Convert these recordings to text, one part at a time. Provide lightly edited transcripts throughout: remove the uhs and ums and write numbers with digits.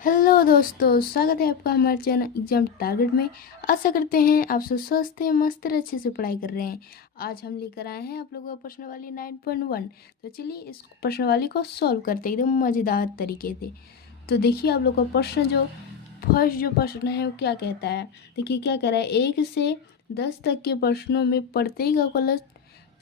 Hello दोस्तों, स्वागत है आपका हमारे चैनल एग्जाम टारगेट में। आशा करते हैं आप सब स्वस्थ हैं, मस्त और अच्छे से पढ़ाई कर रहे हैं। आज हम लेकर आए हैं आप लोगों को प्रश्नावली 9.1। तो चलिए इस प्रश्नावली को सॉल्व करते हैं एकदम मज़ेदार तरीके से। तो देखिए आप लोग का प्रश्न जो फर्स्ट जो प्रश्न है वो क्या कहता है। देखिए क्या कह रहा है, 1 से 10 तक के प्रश्नों में प्रत्येक अवकलज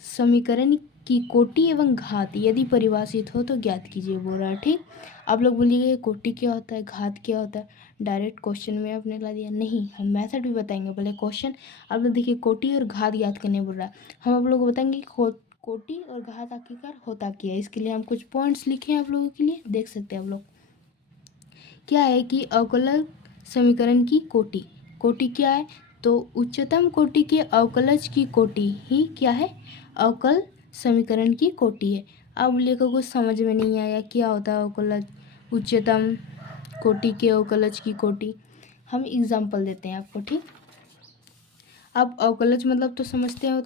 समीकरण की कोटि एवं घात यदि परिभाषित हो तो ज्ञात कीजिए बोल रहा है। ठीक, आप लोग बोलिए कोटि क्या होता है, घात क्या होता है। डायरेक्ट क्वेश्चन में आपने ला दिया, नहीं हम मेथड भी बताएंगे। पहले क्वेश्चन आप लोग देखिए, कोटि और घात ज्ञात करने बोल रहा है। हम आप लोग को बताएंगे कोटि और घात आखिरकार होता क्या है। इसके लिए हम कुछ पॉइंट्स लिखे हैं आप लोगों के लिए, देख सकते हैं आप लोग। क्या है कि अवकलज समीकरण की कोटि, कोटि क्या है तो उच्चतम कोटि के अवकलज की कोटि ही क्या है, अवकल समीकरण की कोटि है। अब बोलिए को कुछ समझ में नहीं आया क्या होता है अवकलज उच्चतम कोटि के अवकलज की कोटि। हम एग्जाम्पल देते हैं आपको। ठीक, आप अवकलज मतलब तो समझते हो,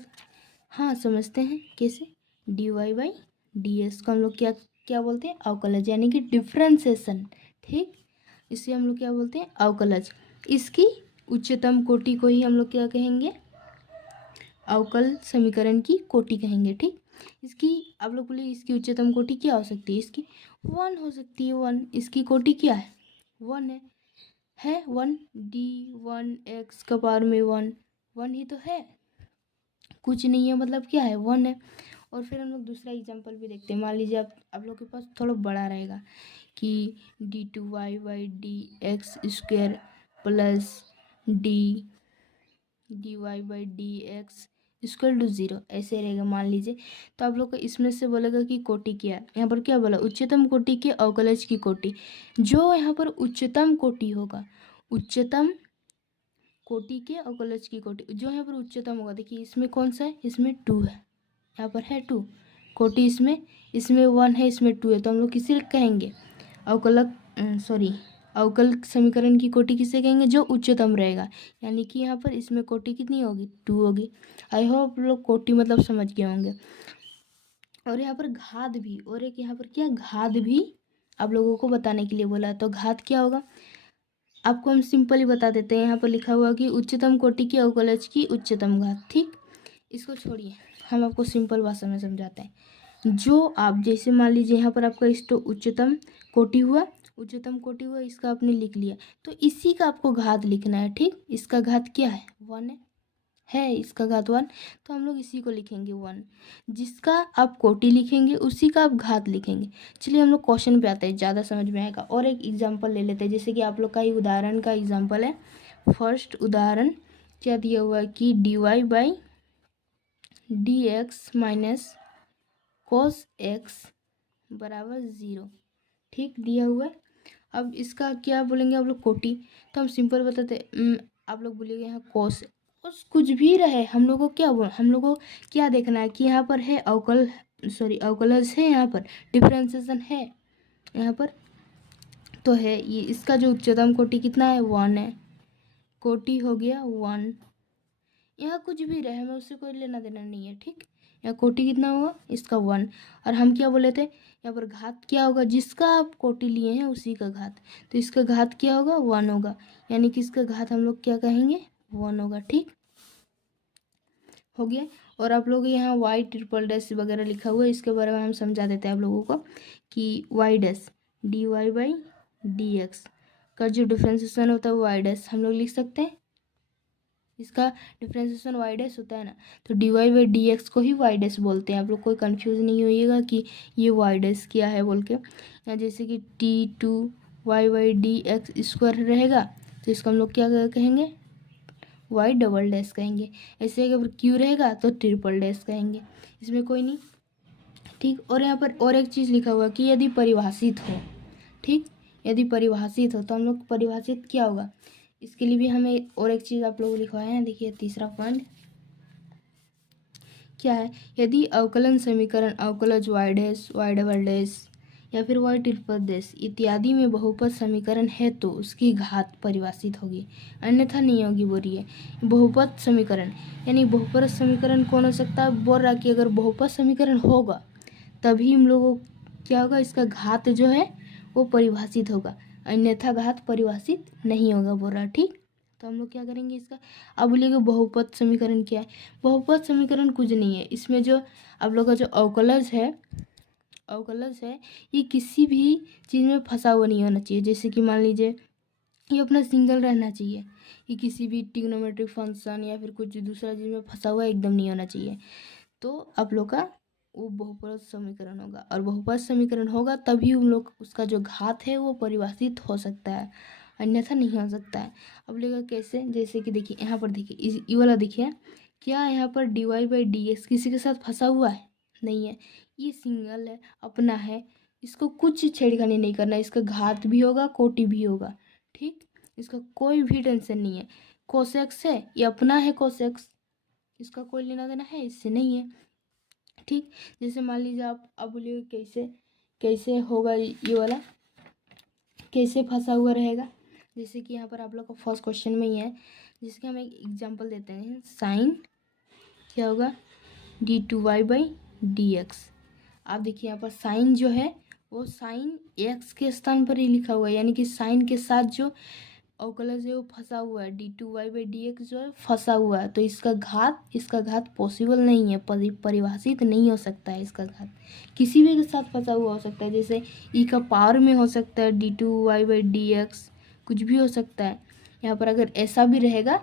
हाँ समझते हैं कैसे। dy बाई डी एस को हम लोग क्या क्या बोलते हैं, अवकलज यानी कि डिफ्रेंसिएशन। ठीक, इसे हम लोग क्या बोलते हैं, अवकलज। इसकी उच्चतम कोटि को ही हम लोग क्या कहेंगे, अवकल समीकरण की कोटि कहेंगे। ठीक, इसकी आप लोग बोलिए इसकी उच्चतम कोटि क्या हो सकती है, इसकी 1 हो सकती है। 1 इसकी कोटि क्या है, 1 है 1 डी 1 एक्स का पावर में 1, 1 ही तो है, कुछ नहीं है, मतलब क्या है 1 है। और फिर हम लोग दूसरा एग्जांपल भी देखते हैं। मान लीजिए आप लोग के पास थोड़ा बड़ा रहेगा कि d2y by D X square plus D Y by D X equal to 0 ऐसे रहेगा मान लीजिए। तो आप लोग को इसमें से बोलेगा कि कोटि क्या है। यहाँ पर क्या बोला, उच्चतम कोटि के अवकलज की कोटि। जो यहाँ पर उच्चतम कोटि होगा, उच्चतम कोटि के अवकलज की कोटि जो यहाँ पर उच्चतम होगा, देखिए इसमें कौन सा है, इसमें 2 है, यहाँ पर है 2 कोटि, इसमें 1 है, इसमें 2 है। तो हम लोग किसे कहेंगे, अवकलक सॉरी अवकल समीकरण की कोटि किसे कहेंगे, जो उच्चतम रहेगा। यानी कि यहाँ पर इसमें कोटि कितनी होगी, 2 होगी। आई होप लोग कोटि मतलब समझ गए होंगे। और यहाँ पर घात भी, और एक यहाँ पर क्या घात भी आप लोगों को बताने के लिए बोला। तो घात क्या होगा आपको हम सिंपल ही बता देते हैं। यहाँ पर लिखा हुआ कि उच्चतम कोटि के अवकलज की उच्चतम घात। ठीक, इसको छोड़िए, हम आपको सिंपल भाषा में समझाते हैं। जो आप जैसे मान लीजिए यहाँ पर आपका इस तो उच्चतम कोटि हुआ, उच्चतम कोटि हुआ, इसका आपने लिख लिया, तो इसी का आपको घात लिखना है। ठीक, इसका घात क्या है, 1 है इसका घात 1, तो हम लोग इसी को लिखेंगे 1। जिसका आप कोटि लिखेंगे उसी का आप घात लिखेंगे। चलिए हम लोग क्वेश्चन पे आते हैं, ज़्यादा समझ में आएगा। और एक एग्जांपल ले लेते हैं, जैसे कि आप लोग का ही उदाहरण का एग्जांपल है। फर्स्ट उदाहरण क्या दिया हुआ है कि D Y by D X minus cos X बराबर 0। ठीक, दिया हुआ है। अब इसका क्या बोलेंगे आप लोग, कोटि। तो हम सिंपल बताते आप लोग बोलिएगा यहाँ कॉस कुछ भी रहे, हम लोग को क्या हम लोग को क्या देखना है कि यहाँ पर है अवकलज है, यहाँ पर डिफ्रेंसिएशन है, यहाँ पर तो है ये। इसका जो उच्चतम कोटि कितना है, 1 है, कोटि हो गया 1। यहाँ कुछ भी रहे, हमें उससे कोई लेना देना नहीं है। ठीक, यहाँ कोटि कितना हुआ, इसका 1। और हम क्या बोले थे, यहाँ पर घात क्या होगा, जिसका आप कोटि लिए हैं उसी का घात। तो इसका घात क्या होगा, 1 होगा, यानी कि इसका घात हम लोग क्या कहेंगे, 1 होगा। ठीक, हो गया। और आप लोग यहाँ वाई ट्रिपल डैश वगैरह लिखा हुआ है, इसके बारे में हम समझा देते हैं आप लोगों को कि Y dash D Y by D X का जो डिफ्रेंसिएशन होता है वो वाई डैश हम लोग लिख सकते हैं। इसका डिफ्रेंसिएशन वाई डैश होता है ना, तो D Y by D X को ही वाई डैश बोलते हैं। आप लोग कोई कंफ्यूज नहीं होइएगा कि ये वाई डैश क्या है बोल के। या जैसे कि T two Y by D X square रहेगा, तो इसको हम लोग क्या कहेंगे, वाई डबल डैश कहेंगे। ऐसे अगर क्यू रहेगा तो ट्रिपल डैश कहेंगे, इसमें कोई नहीं। ठीक, और यहाँ पर और एक चीज़ लिखा हुआ कि यदि परिभाषित हो। ठीक, यदि परिभाषित हो तो हम लोग परिभाषित क्या होगा, इसके लिए भी हमें और एक चीज़ आप लोग लिखवाए हैं। देखिए तीसरा पॉइंट क्या है, यदि अवकलन समीकरण अवकलज Y dash Y double dash या फिर वाई ट्रिपल डैश इत्यादि में बहुपद समीकरण है तो उसकी घात परिभाषित होगी, अन्यथा नहीं होगी। बोल रही है बहुपद समीकरण, यानी बहुपद समीकरण कौन हो सकता है, बोल रहा कि अगर बहुपद समीकरण होगा तभी हम लोगों क्या होगा, इसका घात जो है वो परिभाषित होगा। अन्यथा घात परिभाषित नहीं होगा बोल रहा है। ठीक, तो हम लोग क्या करेंगे इसका। अब बोलिएगा बहुपद समीकरण क्या है। बहुपद समीकरण कुछ नहीं है, इसमें जो आप लोग का जो अवकलज है ये किसी भी चीज़ में फंसा हुआ नहीं होना चाहिए। जैसे कि मान लीजिए ये अपना सिंगल रहना चाहिए, ये किसी भी ट्रिग्नोमेट्रिक फंक्शन या फिर कुछ दूसरा चीज़ में फंसा हुआ एकदम नहीं होना चाहिए। तो आप लोग का वो बहुपद समीकरण होगा, और बहुपद समीकरण होगा तभी उन लोग उसका जो घात है वो परिभाषित हो सकता है, अन्यथा नहीं हो सकता है। अब लेगा कैसे, जैसे कि देखिए यहाँ पर देखिए ये वाला देखिए, क्या यहाँ पर dy/dx किसी के साथ फंसा हुआ है, नहीं है, ये सिंगल है, अपना है, इसको कुछ छेड़खानी नहीं करना, इसका घात भी होगा कोटि भी होगा। ठीक, इसका कोई भी टेंशन नहीं है। कोसेक्स है, ये अपना है कोसेक्स, इसका कोई लेना देना है इससे नहीं है। ठीक, जैसे मान लीजिए आप अब बोलिए कैसे कैसे होगा ये वाला, कैसे फंसा हुआ रहेगा। जैसे कि यहाँ पर आप लोग का फर्स्ट क्वेश्चन में ही है, जिसके हम एक एग्जांपल देते हैं। साइन क्या होगा d2y/dx। आप देखिए यहाँ पर साइन जो है वो साइन x के स्थान पर ही लिखा हुआ है, यानी कि साइन के साथ जो अवकलज है वो फंसा हुआ है, d2y/dx जो है फंसा हुआ है, तो इसका घात पॉसिबल नहीं है, परिभाषित नहीं हो सकता है। इसका घात किसी भी के साथ फंसा हुआ हो सकता है, जैसे ई का पावर में हो सकता है d2y/dx, कुछ भी हो सकता है। यहाँ पर अगर ऐसा भी रहेगा,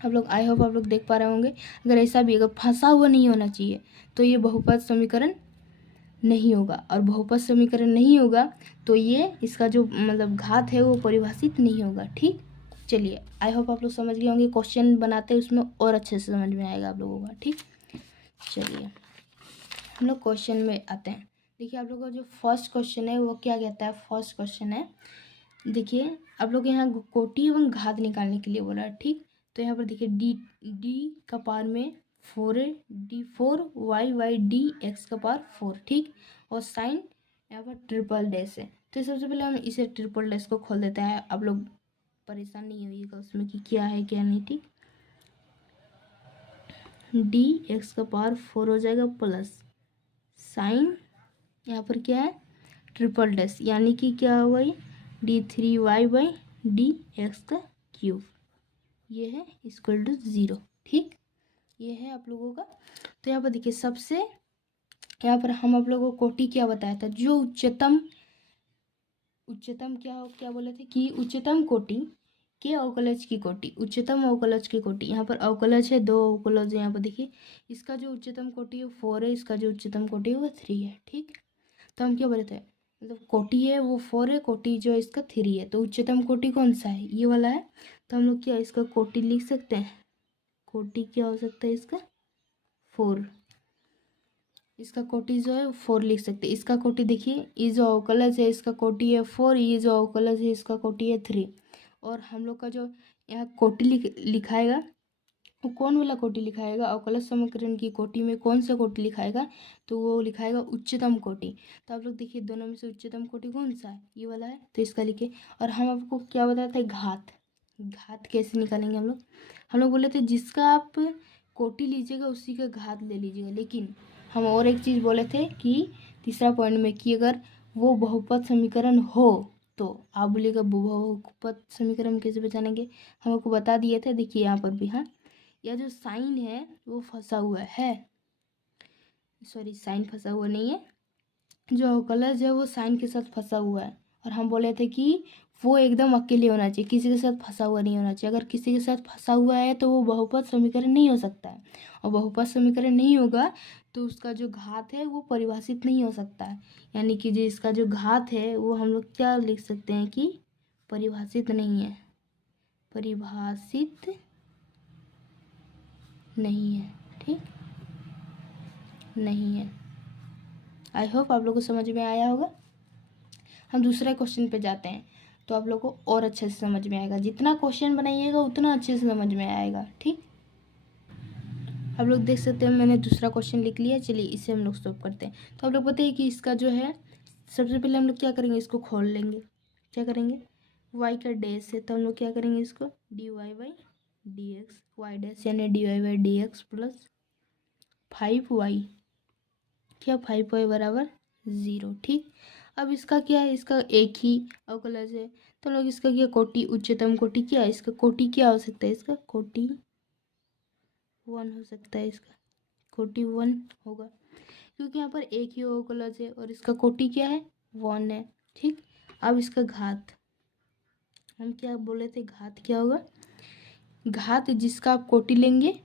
आप लोग आई होप आप लोग देख पा रहे होंगे, अगर ऐसा भी अगर फंसा हुआ नहीं होना चाहिए तो ये बहुपद समीकरण नहीं होगा, और बहुपद समीकरण नहीं होगा तो ये इसका जो मतलब घात है वो परिभाषित नहीं होगा। ठीक, चलिए आई होप आप लोग समझ गए होंगे, क्वेश्चन बनाते हैं उसमें और अच्छे से समझ में आएगा आप लोगों का। ठीक, चलिए हम लोग क्वेश्चन में आते हैं। देखिए आप लोगों का जो फर्स्ट क्वेश्चन है वो क्या कहता है। फर्स्ट क्वेश्चन है, देखिए आप लोग यहाँ कोटि एवं घात निकालने के लिए बोला है। ठीक, तो यहाँ पर देखिए डी का पावर में 4 है, d4y/dx का पावर 4। ठीक, और साइन यहाँ पर ट्रिपल डैश है, तो सबसे पहले हम इसे ट्रिपल डैश को खोल देता है। आप लोग परेशान नहीं होइएगा उसमें कि क्या है क्या नहीं। ठीक, dx का पावर 4 हो जाएगा प्लस साइन यहाँ पर क्या है ट्रिपल डैश, यानी कि क्या होगा ये d3y/dx का क्यूब, ये है इक्वल टू 0। ठीक, ये है आप लोगों का। तो यहाँ पर देखिए सबसे यहाँ पर हम आप लोगों को कोटि क्या बताया था, जो उच्चतम क्या बोले थे कि उच्चतम कोटि के अवकलज की कोटि, उच्चतम अवकलज की कोटि। यहाँ पर अवकलज है, दो अवकलज है। यहाँ पर देखिए इसका जो उच्चतम कोटि है 4 है, इसका जो उच्चतम कोटि है वो 3 है। ठीक, तो हम क्या बोले थे, मतलब कोटि है वो 4 है, कोटि जो है इसका 3 है, तो उच्चतम कोटि कौन सा है, ये वाला है। तो हम लोग क्या इसका कोटि लिख सकते हैं, कोटि क्या हो सकता है इसका 4, इसका कोटि जो है 4 लिख सकते हैं। इसका कोटि देखिए ये जो अवकलज है इसका कोटि है 4, ये जो अवकलज है इसका कोटि है 3। और हम लोग का जो यहाँ कोटि लिखाएगा वो कौन वाला कोटि लिखाएगा, अवकलज समीकरण की कोटि में कौन सा कोटि लिखाएगा, तो वो लिखाएगा उच्चतम कोटि। तो आप लोग देखिए दोनों में से उच्चतम कोटि कौन सा है, ये वाला है, तो इसका लिखे। और हम आपको क्या बताए थे, घात कैसे निकालेंगे हम लोग बोले थे जिसका आप कोटि लीजिएगा उसी का घात ले लीजिएगा। लेकिन हम और एक चीज़ बोले थे कि तीसरा पॉइंट में कि अगर वो बहुपद समीकरण हो तो आप बोलिएगा बहुपद समीकरण कैसे पहचानेंगे, हम आपको बता दिए थे। देखिए यहाँ पर भी, हाँ, यह जो साइन है वो फंसा हुआ है, सॉरी साइन फंसा हुआ नहीं है, जो अवकलज है वो साइन के साथ फंसा हुआ है। और हम बोले थे कि वो एकदम अकेले होना चाहिए, किसी के साथ फंसा हुआ नहीं होना चाहिए। अगर किसी के साथ फंसा हुआ है तो वो बहुपद समीकरण नहीं हो सकता है, और बहुपद समीकरण नहीं होगा तो उसका जो घात है वो परिभाषित नहीं हो सकता है। यानी कि जो इसका जो घात है वो हम लोग क्या लिख सकते हैं कि परिभाषित नहीं है, परिभाषित नहीं है। ठीक, नहीं है। आई होप आप लोगों को समझ में आया होगा। हम दूसरे क्वेश्चन पे जाते हैं तो आप लोग को और अच्छे से समझ में आएगा, जितना क्वेश्चन बनाइएगा उतना अच्छे से समझ में आएगा। ठीक, आप लोग देख सकते हैं मैंने दूसरा क्वेश्चन लिख लिया। चलिए इसे हम लोग सॉल्व करते हैं। तो आप लोग बताइए कि इसका जो है सबसे पहले हम लोग क्या करेंगे, इसको खोल लेंगे। क्या करेंगे, y का डैश है तो हम लोग क्या करेंगे इसको dy/dx, y डैश यानी dy/dx प्लस 5y, क्या 5y बराबर 0। ठीक, अब इसका क्या है, इसका एक ही अवकलज है, तो लोग इसका क्या कोटि, उच्चतम कोटि क्या है, इसका कोटि क्या हो सकता है, इसका कोटि 1 हो सकता है, इसका कोटि 1 होगा, क्योंकि यहाँ पर एक ही अवकलज है और इसका कोटि क्या है, 1 है। ठीक, अब इसका घात, हम क्या बोले थे, घात क्या होगा, घात जिसका आप कोटि लेंगे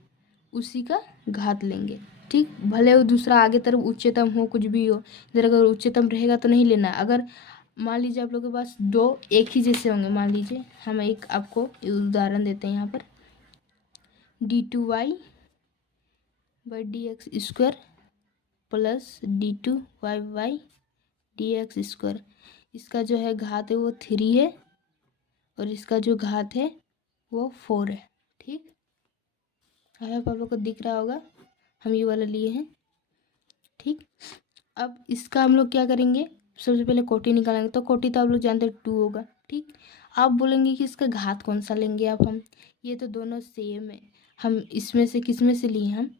उसी का घात लेंगे। ठीक, भले वो दूसरा आगे तरफ उच्चतम हो, कुछ भी हो, इधर अगर उच्चतम रहेगा तो नहीं लेना। अगर मान लीजिए आप लोग के पास दो एक ही जैसे होंगे, मान लीजिए हम एक आपको उदाहरण देते हैं यहाँ पर, d2y by D X square plus d2y by D X square, इसका जो है घात है वो 3 है और इसका जो घात है वो 4 है। ठीक, आई होप आप लोग को दिख रहा होगा, हम ये वाला लिए हैं। ठीक, अब इसका हम लोग क्या करेंगे, सबसे पहले कोटि निकालेंगे, तो कोटि तो आप लोग जानते हैं 2 होगा। ठीक, आप बोलेंगे कि इसका घात कौन सा लेंगे आप, हम ये तो दोनों सेम है, हम इसमें से किस में से लिए, हम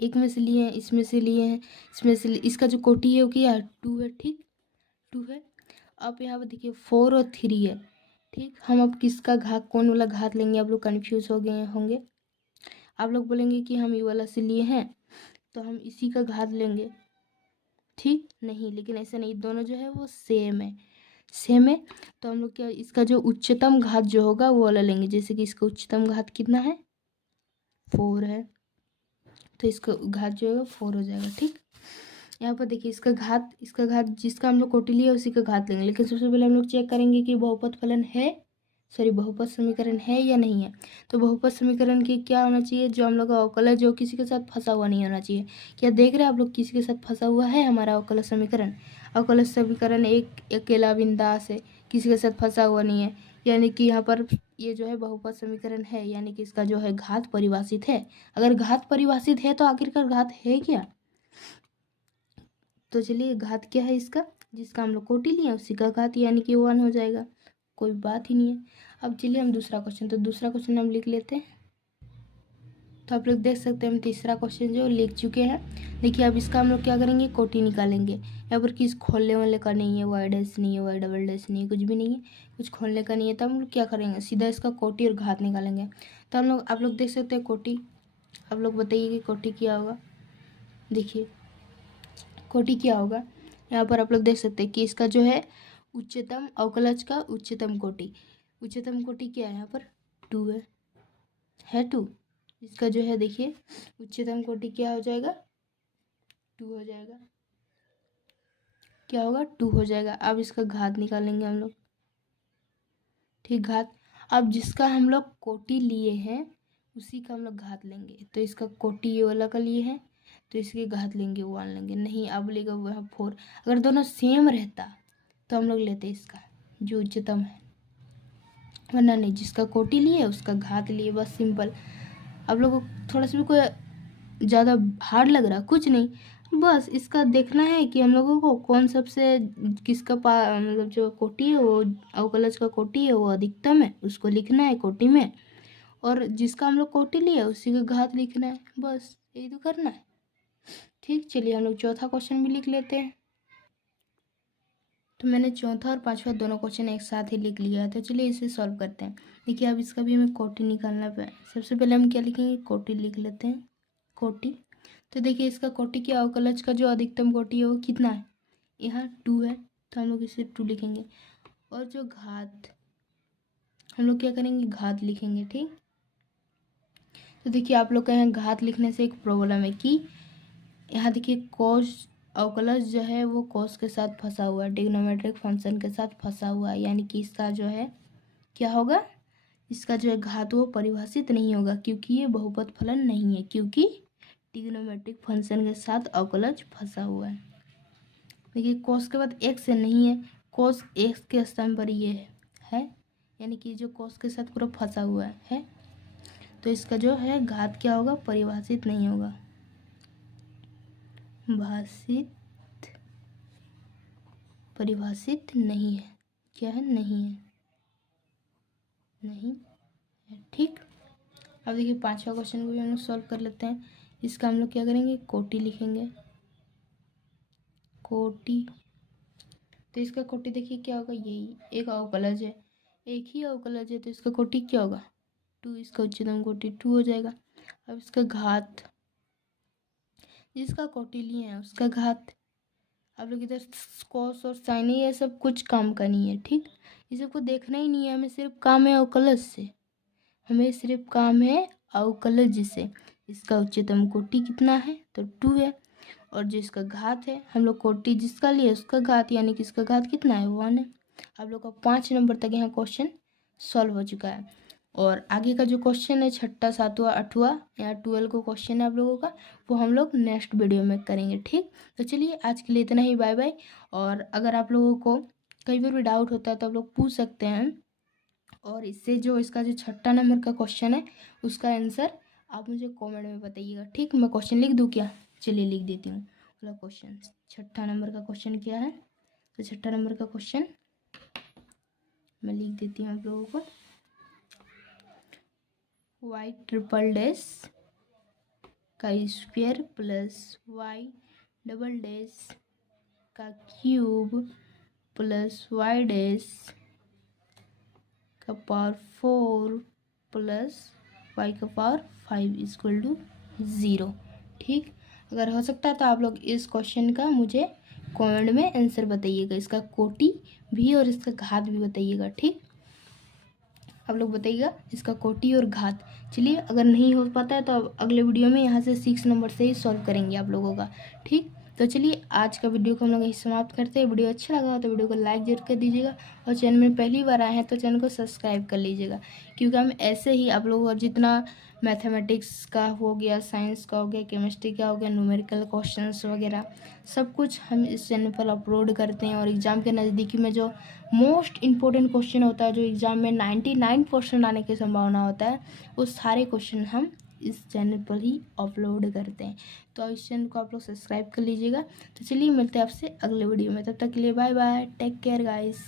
एक में से लिए हैं, इसमें से लिए हैं, इसमें से इसका जो कोटि है वो क्या है, 2 है। ठीक, 2 है। अब यहाँ पर देखिए 4 और 3 है। ठीक, हम अब किसका घात, कौन वाला घात लेंगे, आप लोग कन्फ्यूज हो गए होंगे। आप लोग बोलेंगे कि हम ये वाला से लिए हैं तो हम इसी का घात लेंगे। ठीक, नहीं, लेकिन ऐसा नहीं, दोनों जो है वो सेम है, सेम है। तो हम लोग क्या, इसका जो उच्चतम घात जो होगा वो वाला लेंगे, जैसे कि इसका उच्चतम घात कितना है, 4 है, तो इसका घात जो है 4 हो जाएगा। ठीक, यहाँ पर देखिए इसका घात जिसका हम लोग कोटि लिया उसी का घात लेंगे, लेकिन सबसे पहले हम लोग चेक करेंगे कि बहुपद फलन है, सॉरी बहुपद समीकरण है या नहीं है। तो बहुपद समीकरण की क्या होना चाहिए, जो हम लोग का अवकलज जो किसी के साथ फंसा हुआ नहीं होना चाहिए। क्या देख रहे हैं आप लोग, किसी के साथ फंसा हुआ है हमारा अवकलज समीकरण, अवकलज समीकरण एक अकेला बिंदास है, किसी के साथ फंसा हुआ नहीं है, यानी कि यहाँ पर ये जो है बहुपद समीकरण है, यानी कि इसका जो है घात परिभाषित है। अगर घात परिभाषित है तो आखिरकार घात है क्या, तो चलिए घात क्या है इसका, जिसका हम लोग कोटि लिए उसी का घात, यानी कि 1 हो जाएगा, कोई बात ही नहीं है। अब चलिए हम दूसरा क्वेश्चन, तो दूसरा क्वेश्चन हम लिख लेते हैं। तो आप लोग देख सकते हैं हम तीसरा क्वेश्चन जो लिख चुके हैं। देखिए अब इसका हम लोग क्या करेंगे, कोटि निकालेंगे। यहाँ पर किस खोलने वाले का नहीं है, वाई डैश नहीं है, वाई डबल डैश नहीं है, कुछ भी नहीं है, कुछ खोलने का नहीं है, तो हम लोग क्या करेंगे, सीधा इसका कोटि और घात निकालेंगे। तो हम लोग, आप लोग देख सकते हैं कोटि, आप लोग बताइए कि कोटि क्या होगा। देखिए कोटि क्या होगा, यहाँ पर आप लोग देख सकते हैं कि इसका जो है उच्चतम अवकलज का उच्चतम कोटि, उच्चतम कोटि क्या है, यहाँ पर 2 है 2, इसका जो है देखिए उच्चतम कोटि क्या हो जाएगा, 2 हो जाएगा, क्या होगा, 2 हो जाएगा। अब इसका घात निकालेंगे हम लोग। ठीक, घात, अब जिसका हम लोग कोटि लिए हैं उसी का हम लोग घात लेंगे, तो इसका कोटि ये वाला का लिए हैं तो इसके घात लेंगे 1 लेंगे, नहीं अब लेगा वह 4। अगर दोनों सेम रहता तो हम लोग लेते इसका जो उच्चतम है, वरना नहीं, जिसका कोटि लिए उसका घात लिए, बस सिंपल। आप लोगों को थोड़ा सा भी कोई ज़्यादा हार्ड लग रहा, कुछ नहीं, बस इसका देखना है कि हम लोगों को कौन सबसे, किसका मतलब जो कोटि है वो अवकलज का कोटि है वो अधिकतम है, उसको लिखना है कोटि में, और जिसका हम लोग कोटि लिया उसी का घात लिखना है, बस यही तो करना है। ठीक, चलिए हम लोग चौथा क्वेश्चन भी लिख लेते हैं। तो मैंने चौथा और पांचवा दोनों क्वेश्चन एक साथ ही लिख लिया है, तो चलिए इसे सॉल्व करते हैं। देखिए अब इसका भी हमें कोटि निकालना पे, सबसे पहले हम क्या लिखेंगे, कोटि लिख लेते हैं, कोटि। तो देखिए इसका कोटि के अवकलज का जो अधिकतम कोटि है वो कितना है, यहाँ 2 है, तो हम लोग इसे 2 लिखेंगे, और जो घात हम लोग क्या करेंगे, घात लिखेंगे। ठीक, तो देखिए आप लोग का यहाँ घात लिखने से एक प्रॉब्लम है कि यहाँ देखिए कोस अवकलज जो है वो कोस के साथ फंसा हुआ है, ट्रिग्नोमेट्रिक फंक्शन के साथ फंसा हुआ है, यानी कि इसका जो है क्या होगा, इसका जो है घात वो परिभाषित नहीं होगा, क्योंकि ये बहुपद फलन नहीं है, क्योंकि ट्रिग्नोमेट्रिक फंक्शन के साथ अवकलज फंसा हुआ है। देखिए कोस के बाद एक्स नहीं है, कोस एक्स के स्थान पर ये है, यानी कि जो कोस के साथ पूरा फंसा हुआ है, तो इसका जो है घात क्या होगा, परिभाषित नहीं होगा, परिभाषित नहीं है, क्या है, नहीं है, नहीं है। ठीक, अब देखिए पांचवा क्वेश्चन को भी हम लोग सॉल्व कर लेते हैं। इसका हम लोग क्या करेंगे, कोटि लिखेंगे, कोटि तो इसका कोटि देखिए क्या होगा, यही एक अवकलज है, एक ही अवकलज है तो इसका कोटि क्या होगा 2, इसका उच्चतम कोटि 2 हो जाएगा। अब इसका घात, जिसका कोटि लिए हैं उसका घात, आप लोग इधर कॉस और साइन ये सब कुछ काम का नहीं है, ठीक, ये सबको देखना ही नहीं है, हमें सिर्फ काम है अवकलज से, हमें सिर्फ काम है अवकलज से। इसका उच्चतम कोटि कितना है तो 2 है, और जिसका घात है हम लोग कोटि जिसका लिए उसका घात, यानी कि इसका घात कितना है 1 है। आप लोग का 5 नंबर तक यहाँ क्वेश्चन सॉल्व हो चुका है। और आगे का जो क्वेश्चन है 6ठा 7वां 8वां या 12 को क्वेश्चन है आप लोगों का, वो हम लोग नेक्स्ट वीडियो में करेंगे, ठीक। तो चलिए आज के लिए इतना ही, बाय बाय। और अगर आप लोगों को कहीं पर भी डाउट होता है तो आप लोग पूछ सकते हैं, और इससे जो इसका जो 6ठा नंबर का क्वेश्चन है उसका आंसर आप मुझे कमेंट में बताइएगा, ठीक। मैं क्वेश्चन लिख दूँ क्या, चलिए लिख देती हूँ। अगला क्वेश्चन 6ठा नंबर का क्वेश्चन क्या है, तो 6ठा नंबर का क्वेश्चन मैं लिख देती हूँ आप लोगों को, y ट्रिपल डैश का square plus y double dash का क्यूब प्लस y डैश का पावर 4 प्लस y का पावर 5 इक्वल टू 0, ठीक। अगर हो सकता है तो आप लोग इस क्वेश्चन का मुझे कमेंट में आंसर बताइएगा, इसका कोटि भी और इसका घात भी बताइएगा, ठीक। आप लोग बताइएगा इसका कोटि और घात। चलिए अगर नहीं हो पाता है तो अब अगले वीडियो में यहाँ से 6 नंबर से ही सॉल्व करेंगे आप लोगों का, ठीक। तो चलिए आज का वीडियो को हम लोग यही समाप्त करते हैं। वीडियो अच्छा लगा हो तो वीडियो को लाइक जरूर कर दीजिएगा, और चैनल में पहली बार आए हैं तो चैनल को सब्सक्राइब कर लीजिएगा, क्योंकि हम ऐसे ही आप लोगों को जितना मैथमेटिक्स का हो गया, साइंस का हो गया, केमिस्ट्री का हो गया, न्यूमेरिकल क्वेश्चंस वगैरह सब कुछ हम इस चैनल पर अपलोड करते हैं। और एग्ज़ाम के नज़दीकी में जो मोस्ट इम्पोर्टेंट क्वेश्चन होता है, जो एग्ज़ाम में 99% आने की संभावना होता है, वो सारे क्वेश्चन हम इस चैनल पर ही अपलोड करते हैं। तो इस चैनल को आप लोग सब्सक्राइब कर लीजिएगा। तो चलिए मिलते हैं आपसे अगले वीडियो में, तब तक के लिए bye bye, take care guys.